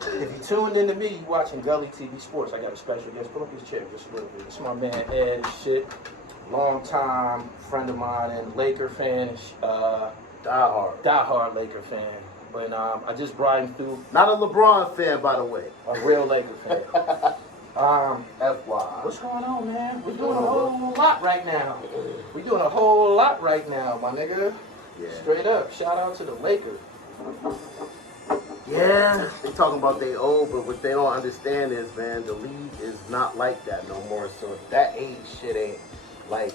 If you tuned into me, you watching Gully TV Sports. I got a special guest. Pull up his chair just a little bit. It's my man Ed. Shit, long time friend of mine and Laker fan. Die-hard Laker fan. But I just brought him through. Not a LeBron fan, by the way. A real Laker fan. FY. What's going on, man? We're doing a whole lot right now. We're doing a whole lot right now, my nigga. Yeah. Straight up. Shout out to the Lakers. Yeah, they talking about they old, but what they don't understand is, man, the league is not like that no more. So that age shit ain't like,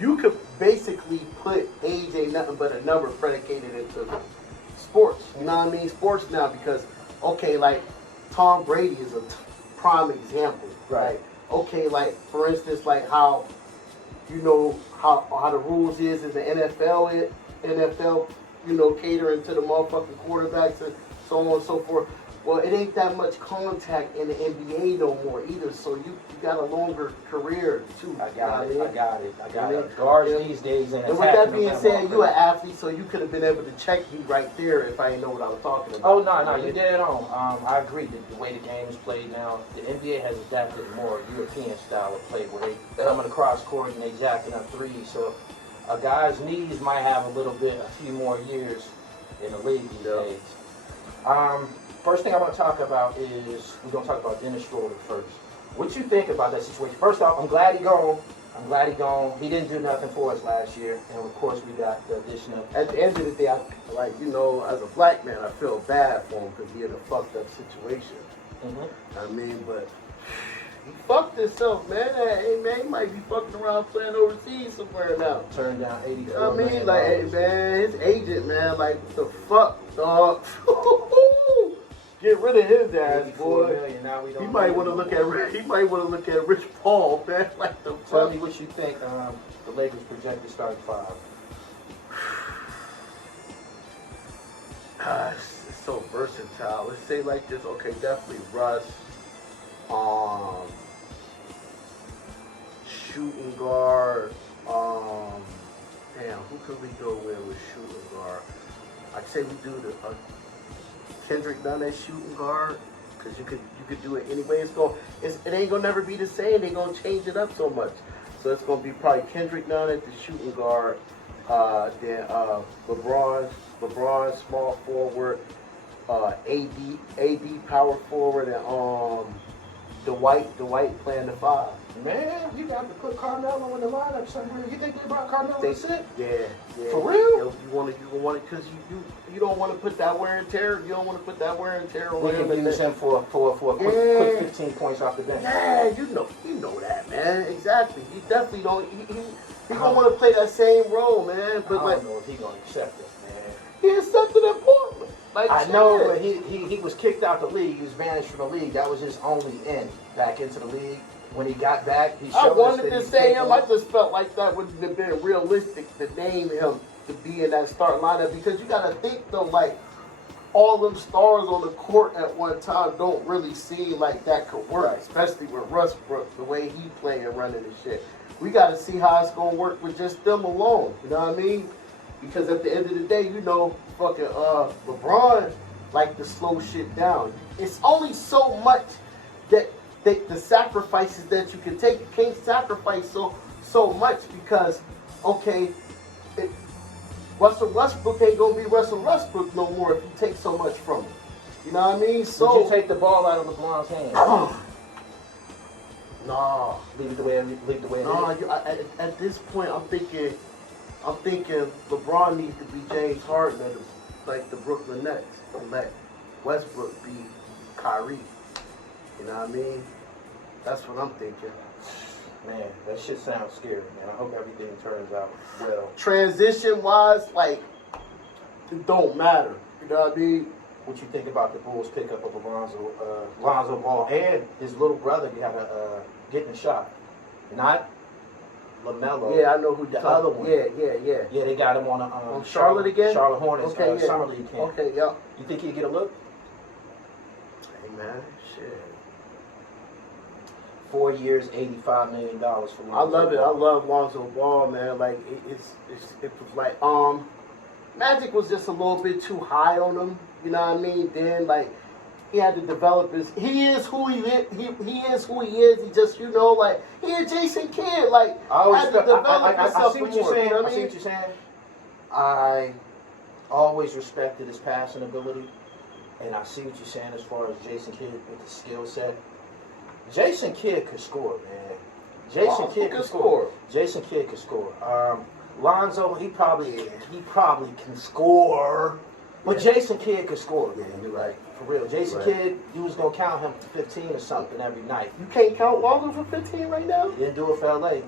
you could basically put age ain't nothing but a number predicated into sports. You know what I mean? Sports now, because okay, like Tom Brady is a prime example, right? Okay, like for instance, like how you know how the rules is in the NFL, you know, catering to the motherfucking quarterbacks and so on and so forth. Well, it ain't that much contact in the NBA no more either, so you got a longer career too. I got it. Guards these days and with that being said, you an athlete, so you could have been able to check me right there if I didn't know what I was talking about. Oh, no, you dead on. I agree. The way the game is played now, the NBA has adapted more European style of play where they coming across court and they jacking up threes. So a guy's knees might have a few more years in the league these days. First thing I want to talk about is, we're going to talk about Dennis Schroeder first. What you think about that situation? First off, I'm glad he gone. He didn't do nothing for us last year. And of course, we got the addition of... At the end of the day, as a black man, I feel bad for him because he had a fucked up situation. I mean, but he fucked himself, man. Hey, man, he might be fucking around playing overseas somewhere now. Turned down 84 you know what I mean? million Like, hey, dollars. man, his agent, man, like, what the fuck, dog? Get rid of his ass, boy. Million. Now we don't He might want to look at Rich Paul, man. Like the fuck. Tell me what you think the Lakers projected starting five. It's so versatile. Let's say like this. Okay, definitely Russ. Shooting guard. Damn, who could we go with shooting guard? I'd say we do the Kendrick Nunn as shooting guard, because you could do it anyway. It ain't gonna never be the same. They gonna change it up so much. So it's gonna be probably Kendrick Nunn at the shooting guard. Then LeBron small forward. AD power forward, and Dwight playing the five. Man, you got to put Carmelo in the lineup somewhere. You think they brought Carmelo to sit? Yeah. For real? You want it because you don't want to put that wear and tear. You don't want to put that wear and tear on him. They can use him for a quick 15 points off the bench. Yeah, you know that, man. Exactly. You definitely don't. He don't want to play that same role, man. But I don't know if he gonna accept it, man. He accepted it in Portland. Like, I know, but he was kicked out the league. He was banished from the league. That was his only in back into the league. When he got back, he showed I us wanted that to he say him. capable. I just felt like that would have been realistic to name him to be in that starting lineup, because you got to think though, like all them stars on the court at one time don't really seem like that could work, especially with Westbrook, the way he playing and running and shit. We got to see how it's gonna work with just them alone. You know what I mean? Because at the end of the day, you know, fucking LeBron like to slow shit down. It's only so much that the sacrifices that you can take. You can't sacrifice so much because, okay, Russell Westbrook ain't gonna be Russell Westbrook no more if you take so much from him. You know what I mean? So would you take the ball out of LeBron's hands? Nah, leave it the way it is. At this point, I'm thinking LeBron needs to be James Harden, like the Brooklyn Nets, and let Westbrook be Kyrie. You know what I mean? That's what I'm thinking. Man, that shit sounds scary, man. I hope everything turns out well. Transition-wise, like, it don't matter. You know what I mean? What you think about the Bulls' pickup of Lonzo Ball and his little brother getting a shot? Not LaMelo. Yeah, I know who the other one. Yeah. Yeah, they got him on Charlotte again? Charlotte Hornets okay, summer league camp. Okay, yeah. You think he'd get a look? Hey, man, shit. 4 years, $85 million for Lonzo. I love it. I love Lonzo Ball, man. Like it was like Magic was just a little bit too high on him. You know what I mean? Then like He had to develop his. He is who he is. He is who he is. He just, like, he a Jason Kidd. Like, had to develop himself. I see what you're saying. I see what you're saying. I always respected his passing ability, and I see what you're saying as far as Jason Kidd with the skill set. Jason Kidd could score, man. Jason Kidd could score. Jason Kidd could score. Lonzo, he probably can score, but Jason Kidd could score. Yeah, you're right. For real. Jason Kidd, you was going to count him for 15 or something every night. You can't count Lonzo for 15 right now? He didn't do it for L.A.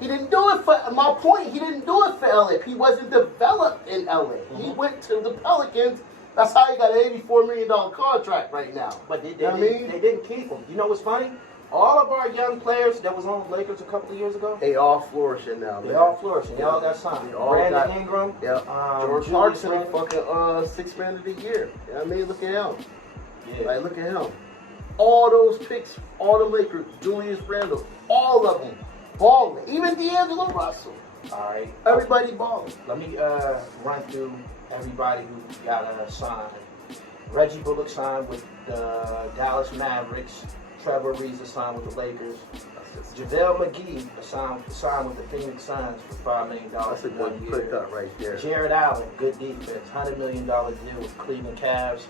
He didn't do it for, my point, he didn't do it for L.A. He wasn't developed in L.A. Mm-hmm. He went to the Pelicans. That's how he got an $84 million contract right now. But they didn't keep him. You know what's funny? All of our young players that was on the Lakers a couple of years ago, they all flourishing now, man. They all flourishing. They all got signed. Brandon Ingram. Yeah. George Clarkson, fucking sixth man of the year. You know what I mean? Look at him. Yeah. Like, look at him. All those picks, all the Lakers, Julius Randle, all of them balling. Even D'Angelo Russell. All right. Everybody balling. Let me run through everybody who got signed. Reggie Bullock signed with the Dallas Mavericks. Trevor Ariza signed with the Lakers. JaVale McGee signed with the Phoenix Suns for $5 million. That's a good pickup right there. Jared Allen, good defense, $100 million deal with Cleveland Cavs.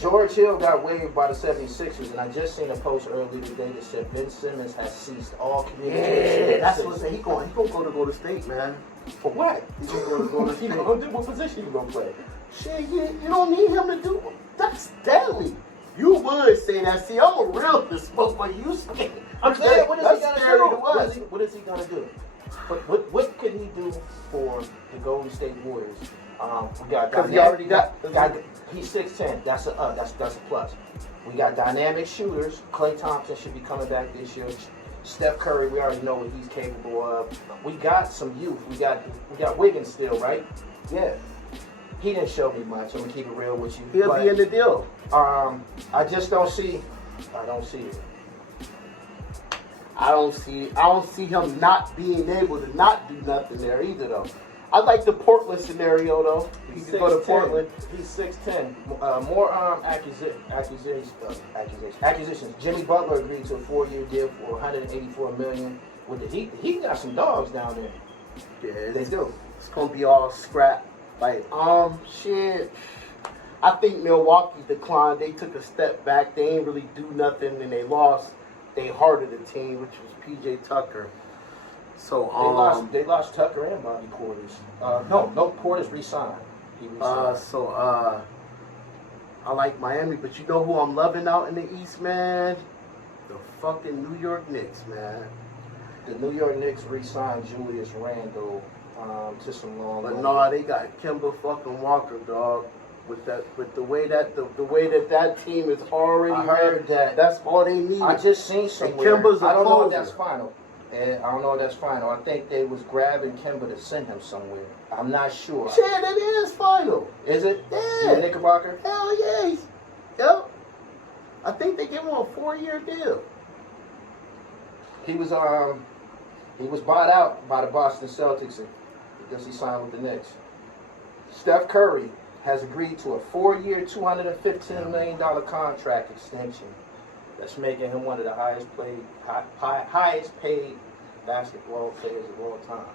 George Hill got waived by the 76ers, and I just seen a post earlier today that said Ben Simmons has ceased all communication. Yeah, that's what he going to go to State, man. For what? He's going to go to State. What position you gonna play? Shit, you don't need him to do. That's deadly. You would say that. See, I'm a realist, but you say. I'm saying, what is he gonna do? What is he gonna do? What could he do for the Golden State Warriors? We got because he already got. He's 6'10". That's a plus. We got dynamic shooters. Klay Thompson should be coming back this year. Steph Curry, we already know what he's capable of. We got some youth. We got Wiggins still, right? Yeah. He didn't show me much. I'm gonna keep it real with you. He'll be in the deal. I just don't see. I don't see it. I don't see him not being able to not do nothing there either, though. I like the Portland scenario, though. He could go to Portland. He's 6'10". More acquisitions. Jimmy Butler agreed to a 4-year deal for $184 million. With the Heat, he got some dogs down there. Yeah, they do. It's gonna be all scrap. Like, shit. I think Milwaukee declined. They took a step back. They ain't really do nothing, and they lost their heart of the team, which was PJ Tucker. So they lost Tucker and Bobby Portis. No, Portis re-signed. He re-signed. I like Miami, but you know who I'm loving out in the East, man? The fucking New York Knicks, man. The New York Knicks re-signed Julius Randle to some long. But no, they got Kemba fucking Walker, dog. With the way that team is already. I heard that. That's all they need. I just seen somewhere. I don't know if that's final. I think they was grabbing Kemba to send him somewhere. I'm not sure. Shit, it is final. Is it? Yeah. Knickerbocker? Hell yeah. Yep. I think they give him a 4-year deal. He was bought out by the Boston Celtics because he signed with the Knicks. Steph Curry has agreed to a 4-year, $215 million contract extension. That's making him one of the highest paid basketball players of all time.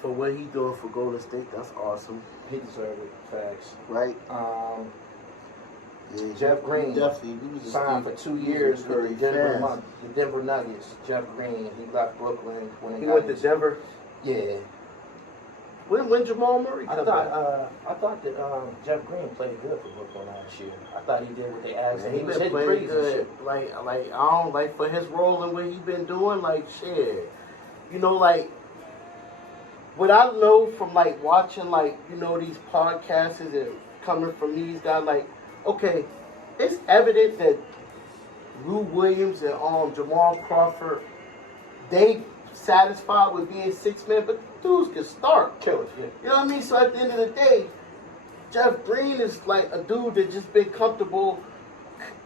For what he doing for Golden State, that's awesome. He deserved it. Facts. Right. Yeah, Jeff Green signed for 2 years with the Denver Nuggets. Jeff Green, he left Brooklyn when he went to Denver. Yeah. When Jamal Murray come back? I thought that Jeff Green played good for Brooklyn last year. I thought he did what they asked him. He was hitting pretty good. Like I don't like for his role and what he been doing. Like shit, you know, like what I know from like watching like these podcasts and coming from these guys. Like, okay, it's evident that Lou Williams and Jamal Crawford, they satisfied with being 6 men, but dudes can start. Killers, yeah. You know what I mean? So at the end of the day, Jeff Green is like a dude that just been comfortable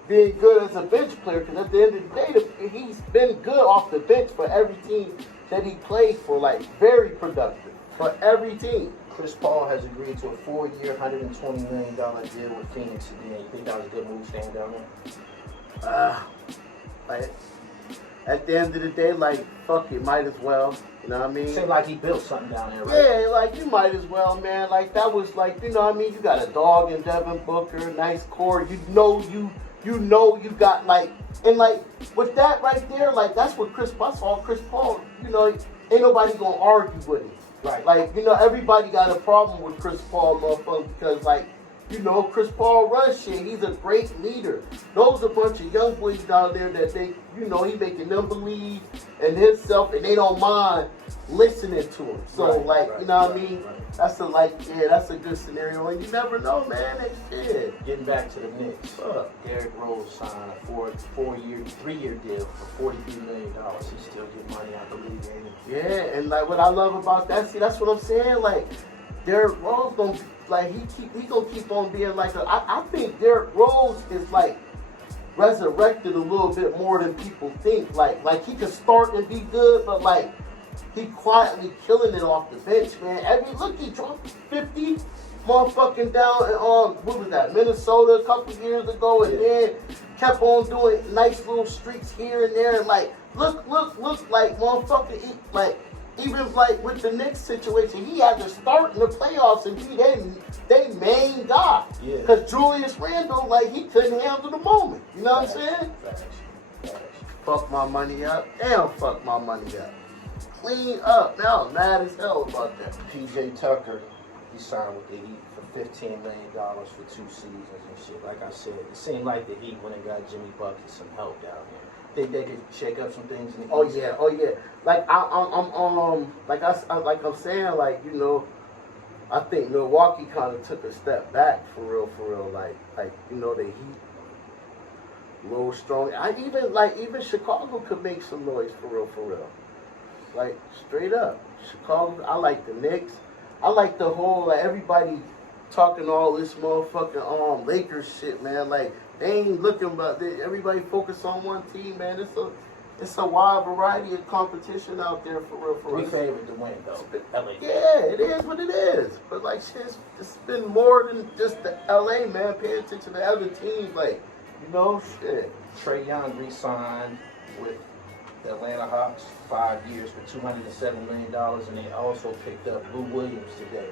being good as a bench player, because at the end of the day, he's been good off the bench for every team that he played for, like very productive for every team. Chris Paul has agreed to a 4-year, $120 million deal with Phoenix again. You think that was a good move staying down there? Like, at the end of the day, like, fuck it, might as well. You know what I mean? Seemed like he built something down there, right? Yeah, like, you might as well, man. Like, that was like, you know what I mean? You got a dog in Devin Booker, nice core. You know you got, like, and, like, with that right there, like, that's what Chris Paul, you know, ain't nobody gonna argue with him. Right. Like, you know, everybody got a problem with Chris Paul, motherfucker, because, like, you know, Chris Paul runs shit. He's a great leader. Those a bunch of young boys down there that they, you know, he making them believe in himself, and they don't mind listening to him. So, you know what I mean? That's that's a good scenario. And you never know, man. That shit. Getting back to the Knicks, Derrick Rose signed a 3-year deal for $43 million. He still get money out the league, ain't he? Yeah, and like what I love about that, see, that's what I'm saying. Like, Derrick Rose gonna, like, he gonna keep on being like I think Derrick Rose is like resurrected a little bit more than people think. Like he could start and be good, but like he quietly killing it off the bench, man. Look, he dropped 50 motherfucking down in what was that, Minnesota a couple years ago, and then kept on doing nice little streaks here and there, and like look like motherfucking like. Even like with the Knicks situation, he had to start in the playoffs and be they main guy. Yeah. Because Julius Randle, like, he couldn't handle the moment. You know what I'm saying? Facts. Fuck my money up. Damn, fuck my money up. Clean up. Now I'm mad as hell about that. PJ Tucker, he signed with the Heat for $15 million for 2 seasons and shit. Like I said, it seemed like the Heat when they got Jimmy Bucket some help down there. Think they could shake up some things in the East? Oh yeah. Like I'm saying, like, you know, I think Milwaukee kind of took a step back for real. Like you know, the Heat a little strong. Even Chicago could make some noise for real. Like, straight up, Chicago. I like the Knicks. I like the whole, like, everybody talking all this motherfucking Lakers shit, man. Like, they ain't looking, but everybody focus on one team, man. It's a wide variety of competition out there for real. We favored to win, though. LA. Yeah, it is what it is. But like, shit, it's been more than just the LA, man. Pay attention to other teams, like, you know, shit. Trae Young re-signed with the Atlanta Hawks 5 years for $207 million, and they also picked up Lou Williams today.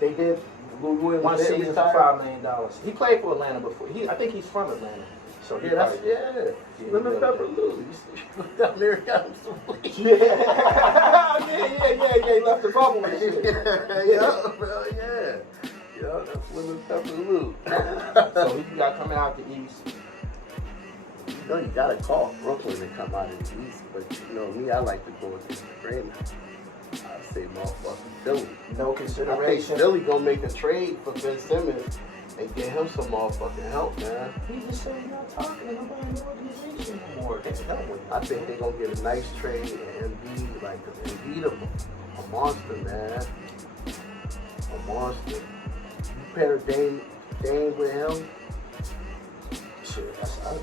They did. Lou Williams One season for retired. $5 million. He played for Atlanta before. I think he's from Atlanta. So he Lemon Pepper Lou. You see, down there got him some weed. Yeah. He left the bubble and shit. Yeah, that's Lemon Pepper Lou. So he got coming out the East. You know, you gotta call Brooklyn to come out of the East, but you know me, I like to go with the Grand. I say motherfucking Philly. No I think consideration. Philly gonna make a trade for Ben Simmons and get him some motherfucking help, man. He just said he's not talking to nobody in the organization anymore. Get help with him. I think they're gonna get a nice trade and be like a monster, man. A monster. You pair Dame with him. Shit, that's ugly.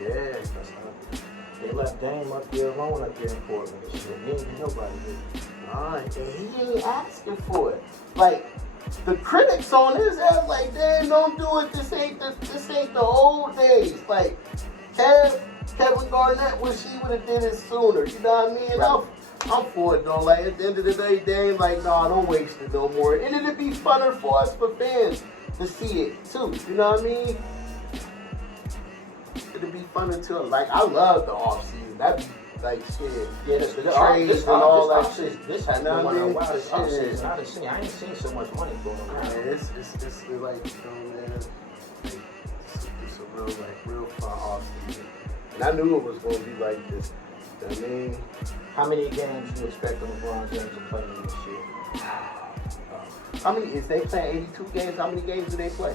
Yeah. That's ugly. They left Dame up there alone up there in Portland and shit. He ain't get nobody here. And he ain't asking for it. Like, the critics on his ass, like, damn, don't do it. This ain't the old days. Like, Kevin Garnett wish he would have did it sooner. You know what I mean? Right. I'm for it though. Like, at the end of the day, Dame, like, nah, don't waste it no more. And it'd be funner for us, for fans, to see it too. You know what I mean? It'd be funner too. Like, I love the offseason. That'd be like shit. Yeah, the trades and all that shit. This has You been know one what I of the mean? wildest Shit. offseasons I've seen. I ain't seen so much money going around. Man, it's like, you know, man, it's a real fun offseason. And I knew it was gonna be like this. You know what I mean? How many games do you expect LeBron James to play in this year? How many is they playing 82 games? How many games do they play?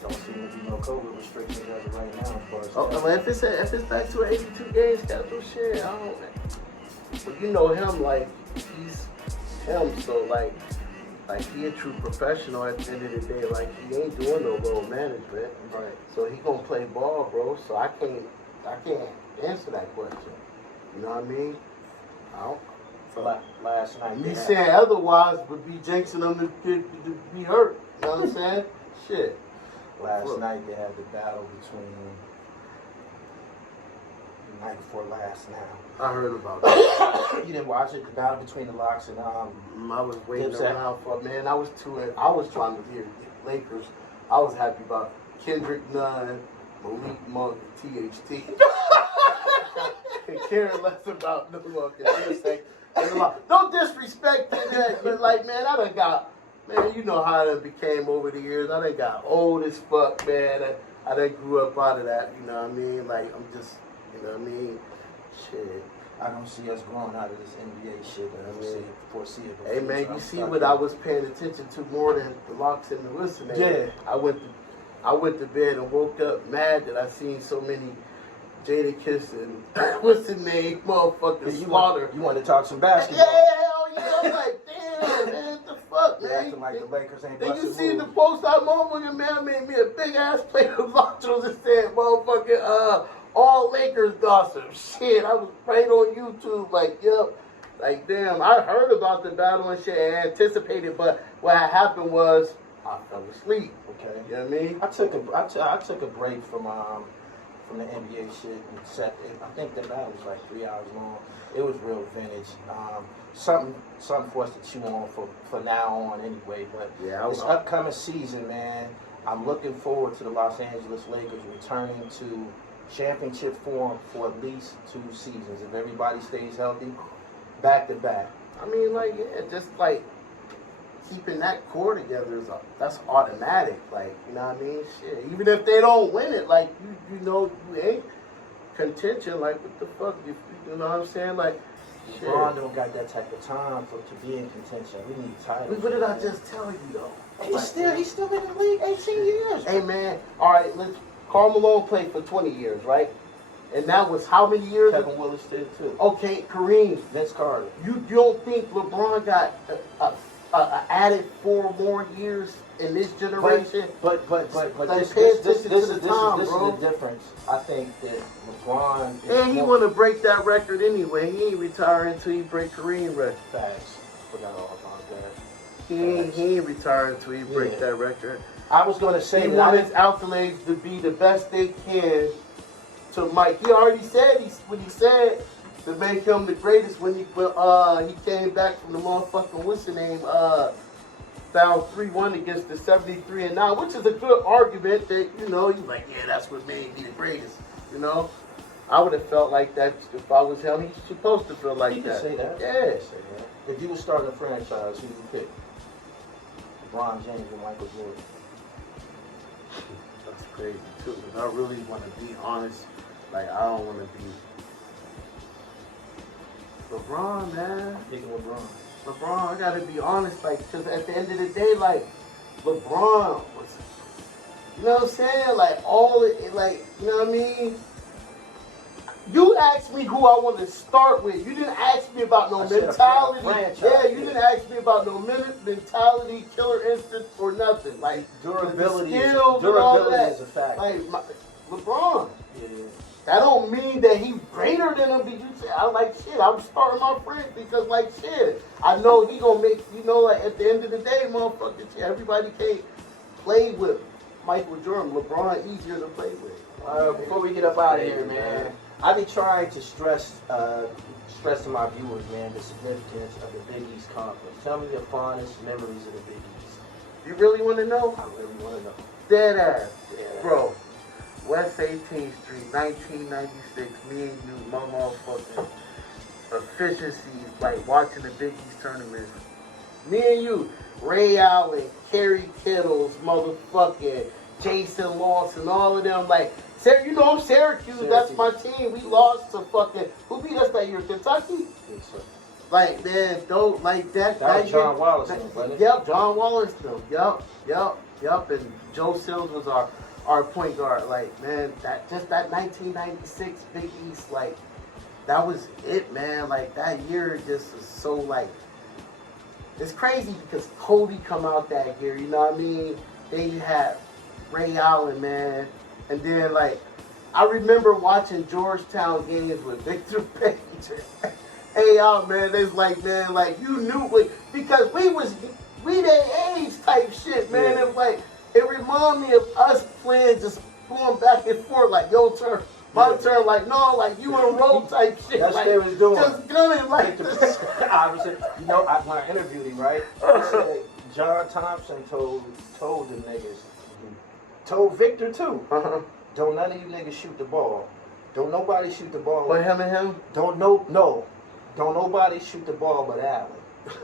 Don't seem to be no COVID restrictions as of right now, as far as Well, if it's back to an 82 game schedule, shit, I don't. But you know him, like, he's him, so like he a true professional at the end of the day. Like, he ain't doing no low management, Right. so he gonna play ball, bro. So I can't answer that question. You know what I mean? last night. Me saying otherwise would be jinxing them to be hurt. You know what I'm saying? Shit. Last night they had the battle between the night before last now. I heard about that. You didn't watch it? The battle between the Locks and I was waiting Dipset. around for man. I was trying to hear Lakers. I was happy about Kendrick Nunn, Malik Monk, THT. Could care less about New York and Dipset. No disrespect to that, but like man, I done got man. You know how that became over the years. I done got old as fuck, man. I done grew up out of that. You know what I mean? Like I'm just, you know what I mean? Shit. I don't see us growing out of this NBA shit. I don't see it foreseeable. Hey man, you see what I was paying attention to more than the Locks and the listening. Yeah. I went to bed and woke up mad that I seen so many Jada Kiss and what's the name, motherfucking Slaughter. You want to talk some basketball? Yeah, hell yeah. I'm like, damn, man, what the fuck, You're man? acting like the Lakers ain't Then busted you see moves. the post out motherfucking man made me a big ass plate of nachos and said motherfucking all Lakers gossip. Shit, I was right on YouTube like, yep. Like, damn, I heard about the battle and shit and anticipated, but what had happened was I fell asleep. Okay. You know what I mean? I took a break from the NBA shit and set. I think the battle was like 3 hours long. It was real vintage. Something for us to chew on for now on anyway. But Yeah, this upcoming season, man, I'm looking forward to the Los Angeles Lakers returning to championship form for at least 2 seasons. If everybody stays healthy, back to back. I mean, like, yeah, just like keeping that core together that's automatic. Like, you know what I mean? Shit. Even if they don't win it, like you know you ain't contention. Like, what the fuck? You know what I'm saying? Like, shit. LeBron don't got that type of time to be in contention. We need titles. What did I just tell you though? He's still in the league 18 years. Hey man, all right. Karl Malone played for 20 years, right? And that was how many years? Kevin Willis did too. Okay, Kareem. Vince Carter. You don't think LeBron got added 4 more years in this generation? But Like, this pay is attention to the time, this bro. is the difference. I think that LeBron is And he more want to break that record anyway. He ain't retiring until he break Kareem record. fast. Forgot all about that. He ain't retiring until he break Yeah. that record. I was gonna say He that want his accolades to be the best they can to Mike. He already said when he said to make him the greatest when he came back from the motherfucking what's the name down 3-1 against the 73-9, which is a good argument that you know he's like, yeah, that's what made me the greatest. You know, I would have felt like that if I was him. He's supposed to feel like he that. can say that. Yeah. He can say that. If you were starting a franchise, who would you pick? LeBron James or Michael Jordan? That's crazy too. If I really want to be honest, like I don't want to be LeBron, man. Picking LeBron. LeBron, I gotta be honest, like, because at the end of the day, like, LeBron was, you know what I'm saying? Like, all it, like, you know what I mean? You asked me who I want to start with. You didn't ask me about no I said a mentality. franchise, Yeah, you yeah. didn't ask me about no mentality, killer instinct, or nothing. Like, Durability, the is, skills and all durability that. is a fact. Like, LeBron. Yeah. That don't mean that he's greater than him. But you say, I like shit. I'm starting my friend because like shit. I know he gonna make, you know, like at the end of the day, motherfucker, shit, everybody can't play with Michael Jordan. LeBron easier to play with. Before we get up out of here, man, I be trying to stress to my viewers, man, the significance of the Big East Conference. Tell me your fondest memories of the Big East. You really want to know? I really want to know. Dead ass, Yeah. bro. West 18th Street, 1996. Me and you, my motherfucking efficiencies, like watching the Big East tournament. Me and you, Ray Allen, Kerry Kittles, motherfucking Jason Lawson, all of them. Like, you know, Syracuse, that's my team. We lost to fucking, who beat us that year? Kentucky? Yes, sir. Like, man, don't, like that. That was year, John Wallace, wasn't it? Yep, John Wallace, though. Yep. And Joe Sills was our point guard. Like, man, that 1996 Big East, like, that was it, man. Like, that year just is so, like, it's crazy because Kobe come out that year, you know what I mean? Then you had Ray Allen, man. And then, like, I remember watching Georgetown games with Victor Page AI, man, it's like, man, like you knew because we their age type shit, man. Yeah. It was like it reminded me of us playing just going back and forth, like your turn, my turn, like no, like you in a row type shit. That's like, what they was doing. Just gunning like this. Obviously, you know, when I interviewed him, right? He said John Thompson told the niggas, told Victor too. Don't none of you niggas shoot the ball. Don't nobody shoot the ball. But him and him? Don't nobody shoot the ball but Allen.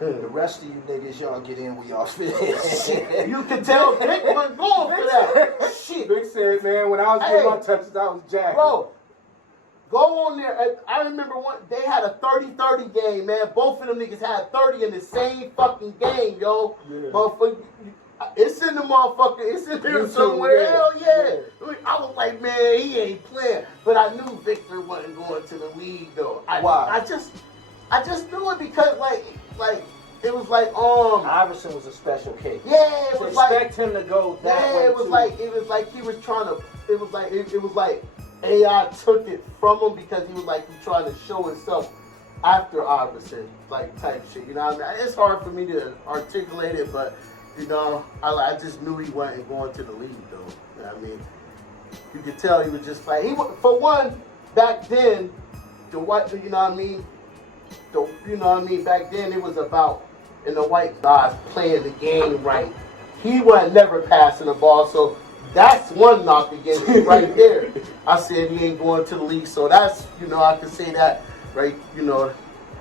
The rest of you niggas, y'all get in where y'all fit in. You can tell Vic was going for that. Shit. Vic said, man, when I was getting my touches, I was jacking. Bro, go on there. I remember they had a 30-30 game, man. Both of them niggas had 30 in the same fucking game, yo. Yeah. Motherfucker, it's in the motherfucker. It's in there somewhere. Yeah. Hell yeah. I was like, man, he ain't playing. But I knew Victor wasn't going to the league, though. Why? I just knew it because, like, it was like, Iverson was a special case. Yeah, it was expect him to go that way it was too. like he was trying to. It was like AI took it from him because he was like he trying to show himself after Iverson, like type shit. You know what I mean? It's hard for me to articulate it, but you know, I just knew he wasn't going to the league though. You know what I mean? You could tell he was just like for one back then, you know what I mean? You know what I mean? Back then it was about the white guys playing the game right. He wasn't never passing the ball, so that's one knock against him right there. I said he ain't going to the league, so that's I can say that right.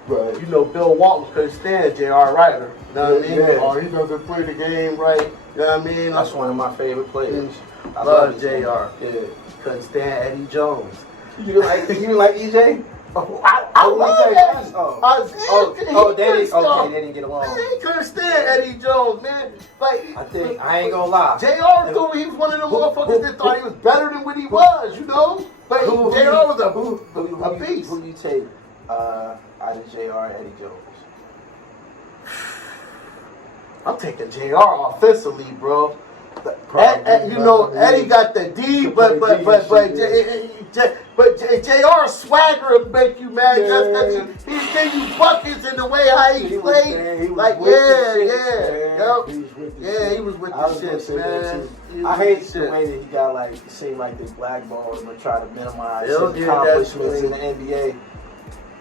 Right. Bill Walton couldn't stand J.R. Ryder. You know what I mean? Yeah. Or he doesn't play the game right. You know what I mean? That's one of my favorite players. I love J.R. Yeah. Couldn't stand Eddie Jones. You like EJ? I love Eddie. They didn't get along. He couldn't stand Eddie Jones, man. Like I ain't gonna lie. JR thought he was one of them motherfuckers that thought he was better than what he was, But JR was a beast. Who you take out of JR and Eddie Jones? I'm taking JR offensively, bro. Eddie got the D, but JR swagger make you mad. Yeah. He give you buckets in the way how he played. He was with the shit, man. I hate the way that he got it seemed like they blackballed him and try to minimize his Yeah, accomplishments in the NBA.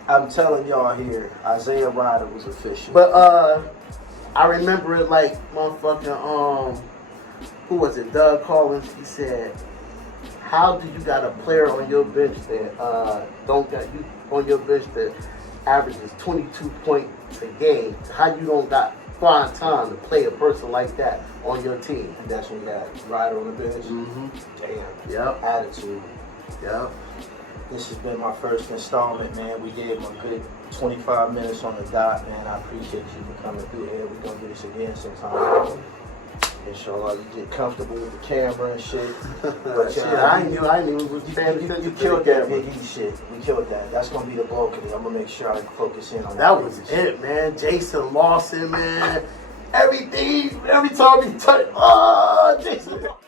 I'm telling y'all here, Isaiah Ryder was efficient. But I remember it like motherfucking who was it? Doug Collins. He said, "How do you got a player on your bench that that averages 22 points a game? How you don't got find time to play a person like that on your team?" And that's when we got Ryder on the bench. Mm-hmm. Damn. Yep. Attitude. Yep. This has been my first installment, man. We gave him a good 25 minutes on the dot, man. I appreciate you for coming through here. We're going to do this again sometime. Inshallah, you get comfortable with the camera and shit. But, shit, I knew it was you killed that Big E shit. We killed that. That's going to be the bulk of it. I'm going to make sure I focus in on that. That was it, man. Jason Lawson, man. Every time he touched, Jason Lawson.